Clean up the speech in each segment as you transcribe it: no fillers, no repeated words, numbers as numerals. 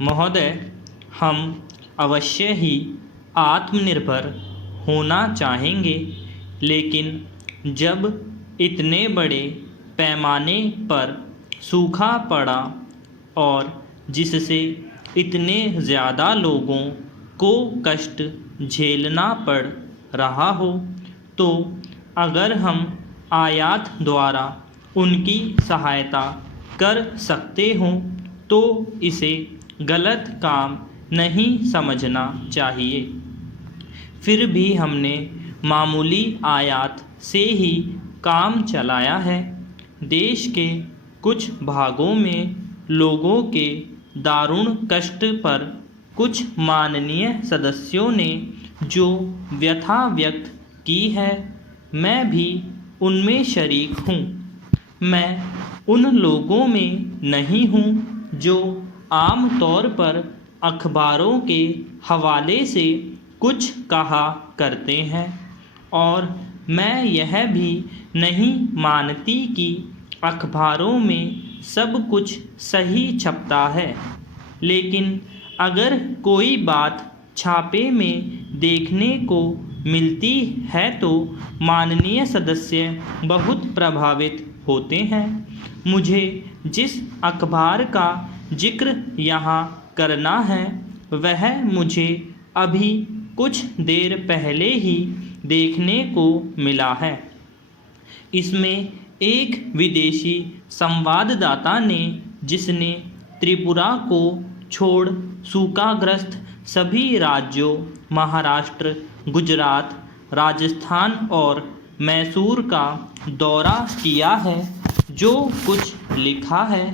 महोदय, हम अवश्य ही आत्मनिर्भर होना चाहेंगे, लेकिन जब इतने बड़े पैमाने पर सूखा पड़ा और जिससे इतने ज़्यादा लोगों को कष्ट झेलना पड़ रहा हो, तो अगर हम आयात द्वारा उनकी सहायता कर सकते हों तो इसे गलत काम नहीं समझना चाहिए। फिर भी हमने मामूली आयात से ही काम चलाया है। देश के कुछ भागों में लोगों के दारुण कष्ट पर कुछ माननीय सदस्यों ने जो व्यथा व्यक्त की है, मैं भी उनमें शरीक हूँ। मैं उन लोगों में नहीं हूँ जो आम तौर पर अखबारों के हवाले से कुछ कहा करते हैं, और मैं यह भी नहीं मानती कि अखबारों में सब कुछ सही छपता है। लेकिन अगर कोई बात छापे में देखने को मिलती है तो माननीय सदस्य बहुत प्रभावित होते हैं। मुझे जिस अखबार का जिक्र यहाँ करना है वह मुझे अभी कुछ देर पहले ही देखने को मिला है। इसमें एक विदेशी संवाददाता ने, जिसने त्रिपुरा को छोड़ सूखाग्रस्त सभी राज्यों महाराष्ट्र, गुजरात, राजस्थान और मैसूर का दौरा किया है, जो कुछ लिखा है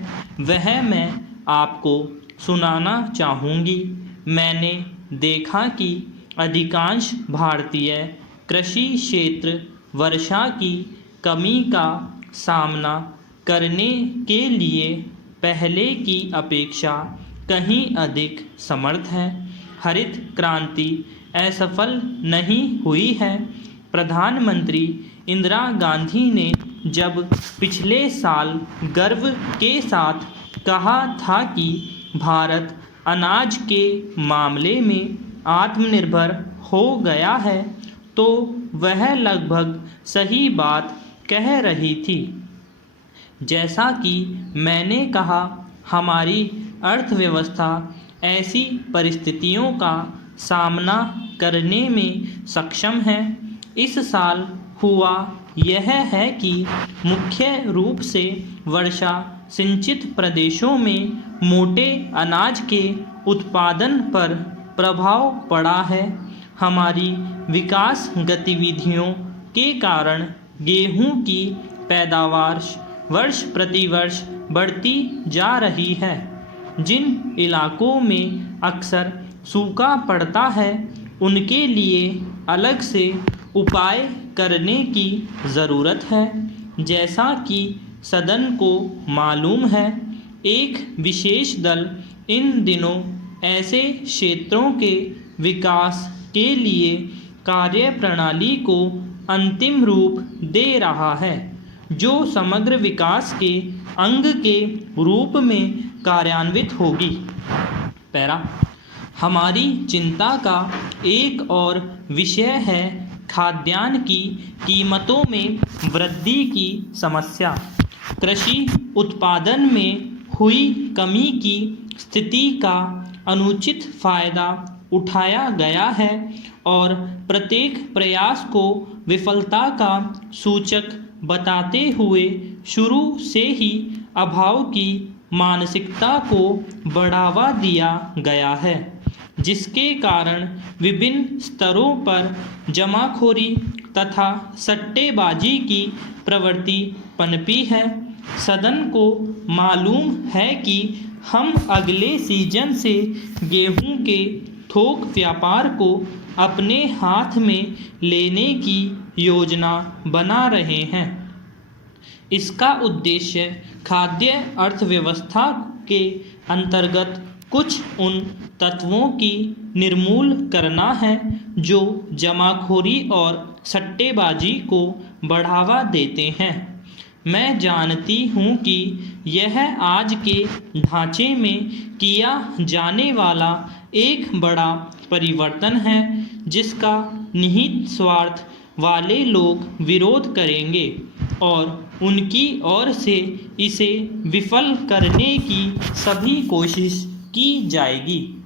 वह मैं आपको सुनाना चाहूँगी। मैंने देखा कि अधिकांश भारतीय कृषि क्षेत्र वर्षा की कमी का सामना करने के लिए पहले की अपेक्षा कहीं अधिक समर्थ है। हरित क्रांति असफल नहीं हुई है। प्रधानमंत्री इंदिरा गांधी ने जब पिछले साल गर्व के साथ कहा था कि भारत अनाज के मामले में आत्मनिर्भर हो गया है, तो वह लगभग सही बात कह रही थी। जैसा कि मैंने कहा, हमारी अर्थव्यवस्था ऐसी परिस्थितियों का सामना करने में सक्षम है। इस साल हुआ यह है कि मुख्य रूप से वर्षा सिंचित प्रदेशों में मोटे अनाज के उत्पादन पर प्रभाव पड़ा है। हमारी विकास गतिविधियों के कारण गेहूं की पैदावार वर्ष प्रति वर्ष बढ़ती जा रही है। जिन इलाकों में अक्सर सूखा पड़ता है, उनके लिए अलग से उपाय करने की ज़रूरत है। जैसा कि सदन को मालूम है, एक विशेष दल इन दिनों ऐसे क्षेत्रों के विकास के लिए कार्यप्रणाली को अंतिम रूप दे रहा है, जो समग्र विकास के अंग के रूप में कार्यान्वित होगी। पैरा हमारी चिंता का एक और विषय है खाद्यान्न की कीमतों में वृद्धि की समस्या। कृषि उत्पादन में हुई कमी की स्थिति का अनुचित फ़ायदा उठाया गया है और प्रत्येक प्रयास को विफलता का सूचक बताते हुए शुरू से ही अभाव की मानसिकता को बढ़ावा दिया गया है, जिसके कारण विभिन्न स्तरों पर जमाखोरी तथा सट्टेबाजी की प्रवृत्ति पनपी है। सदन को मालूम है कि हम अगले सीजन से गेहूं के थोक व्यापार को अपने हाथ में लेने की योजना बना रहे हैं। इसका उद्देश्य खाद्य अर्थव्यवस्था के अंतर्गत कुछ उन तत्वों की निर्मूल करना है जो जमाखोरी और सट्टेबाजी को बढ़ावा देते हैं। मैं जानती हूँ कि यह आज के ढांचे में किया जाने वाला एक बड़ा परिवर्तन है जिसका निहित स्वार्थ वाले लोग विरोध करेंगे और उनकी ओर से इसे विफल करने की सभी कोशिश की जाएगी।